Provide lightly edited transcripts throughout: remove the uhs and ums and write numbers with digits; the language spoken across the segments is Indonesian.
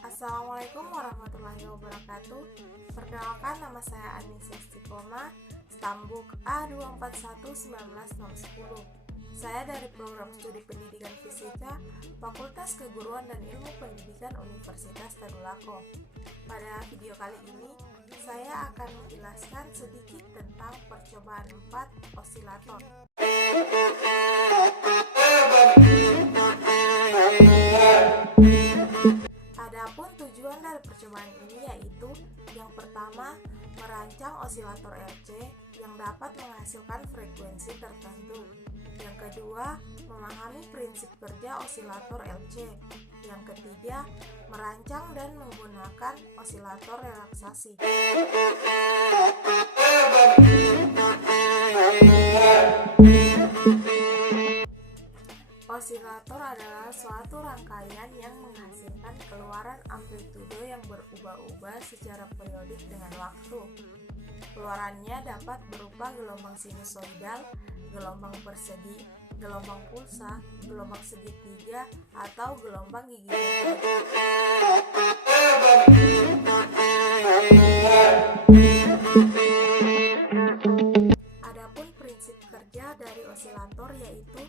Assalamualaikum warahmatullahi wabarakatuh. Perkenalkan, nama saya Anissa Istiqomah, Stambuk A241-19010. Saya dari Program Studi Pendidikan Fisika, Fakultas Keguruan dan Ilmu Pendidikan Universitas Tadulako. Pada video kali ini, saya akan menjelaskan sedikit tentang percobaan 4 osilator. Adapun tujuan dari percobaan ini yaitu yang pertama, merancang osilator RC yang dapat menghasilkan frekuensi tertentu. Yang kedua, memahami prinsip kerja osilator LC. Yang ketiga, merancang dan menggunakan osilator relaksasi. Osilator adalah suatu rangkaian yang menghasilkan keluaran amplitudo yang berubah-ubah secara periodik dengan waktu. Keluarannya dapat berupa gelombang sinusoidal, gelombang persegi, gelombang pulsa, gelombang segitiga, atau gelombang gigi gergaji. Adapun prinsip kerja dari osilator yaitu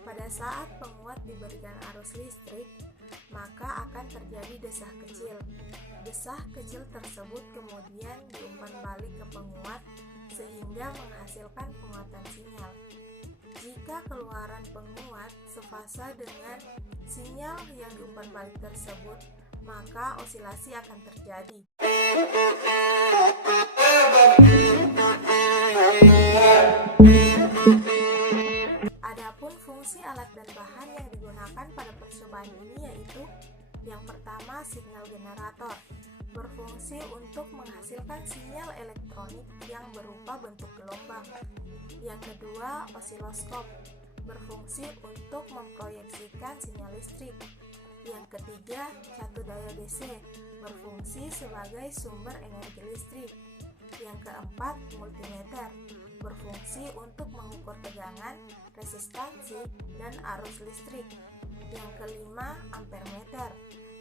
pada saat penguat diberikan arus listrik, maka akan terjadi desah kecil. Desah kecil tersebut kemudian diumpan balik ke penguat sehingga menghasilkan penguatan sinyal. Jika keluaran penguat sefasa dengan sinyal yang diumpan balik tersebut, maka osilasi akan terjadi. Adapun fungsi alat dan bahan yang digunakan pada percobaan ini yaitu yang pertama, sinyal generator, berfungsi untuk menghasilkan sinyal elektronik yang berupa bentuk gelombang. Yang kedua, osiloskop, berfungsi untuk memproyeksikan sinyal listrik. Yang ketiga, catu daya DC, berfungsi sebagai sumber energi listrik. Yang keempat, multimeter, berfungsi untuk mengukur tegangan, resistansi, dan arus listrik. Yang kelima, ampermeter,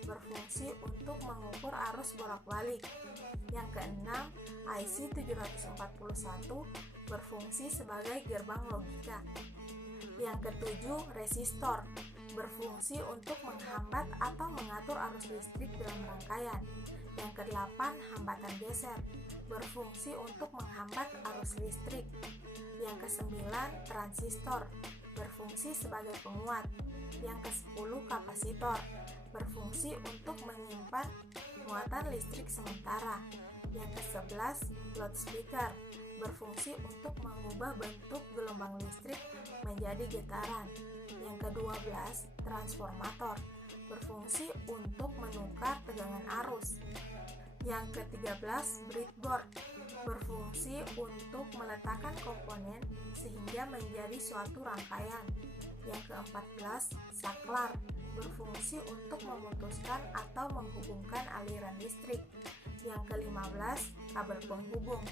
berfungsi untuk mengukur arus bolak-balik. Yang keenam, IC 741, berfungsi sebagai gerbang logika. Yang ketujuh, resistor, berfungsi untuk menghambat atau mengatur arus listrik dalam rangkaian. Yang kedelapan, hambatan geser, berfungsi untuk menghambat arus listrik. Yang kesembilan, transistor, berfungsi sebagai penguat. Yang ke-10, kapasitor, berfungsi untuk menyimpan muatan listrik sementara. Yang ke-11, loudspeaker, berfungsi untuk mengubah bentuk gelombang listrik menjadi getaran. Yang ke-12, transformator, berfungsi untuk menukar tegangan arus. Yang ke-13, breadboard, berfungsi untuk meletakkan komponen sehingga menjadi suatu rangkaian. Yang ke-14, saklar, berfungsi untuk memutuskan atau menghubungkan aliran listrik. Yang ke-15, kabel penghubung,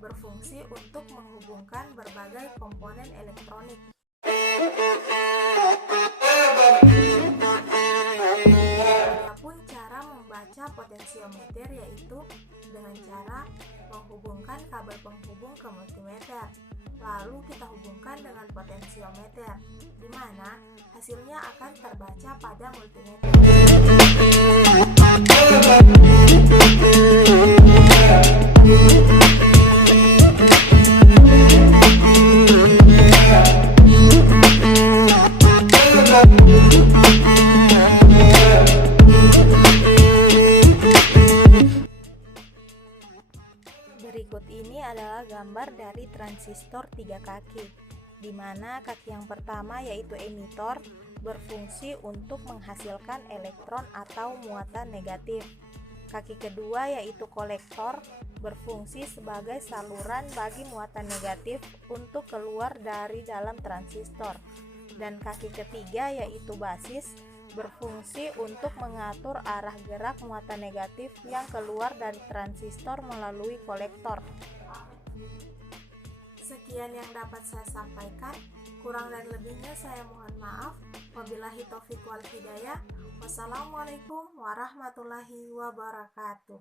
berfungsi untuk menghubungkan berbagai komponen elektronik. Adapun cara membaca potensiometer yaitu dengan cara menghubungkan kabel penghubung ke multimeter. Lalu kita hubungkan dengan potensiometer, di mana hasilnya akan terbaca pada multimeter. Berikut ini adalah gambar dari transistor 3 kaki, di mana kaki yang pertama yaitu emitor berfungsi untuk menghasilkan elektron atau muatan negatif. Kaki kedua yaitu kolektor berfungsi sebagai saluran bagi muatan negatif untuk keluar dari dalam transistor. Dan kaki ketiga yaitu basis berfungsi untuk mengatur arah gerak muatan negatif yang keluar dari transistor melalui kolektor. Sekian yang dapat saya sampaikan. Kurang dan lebihnya saya mohon maaf. Wabillahi taufiq wal hidayah. Wassalamualaikum warahmatullahi wabarakatuh.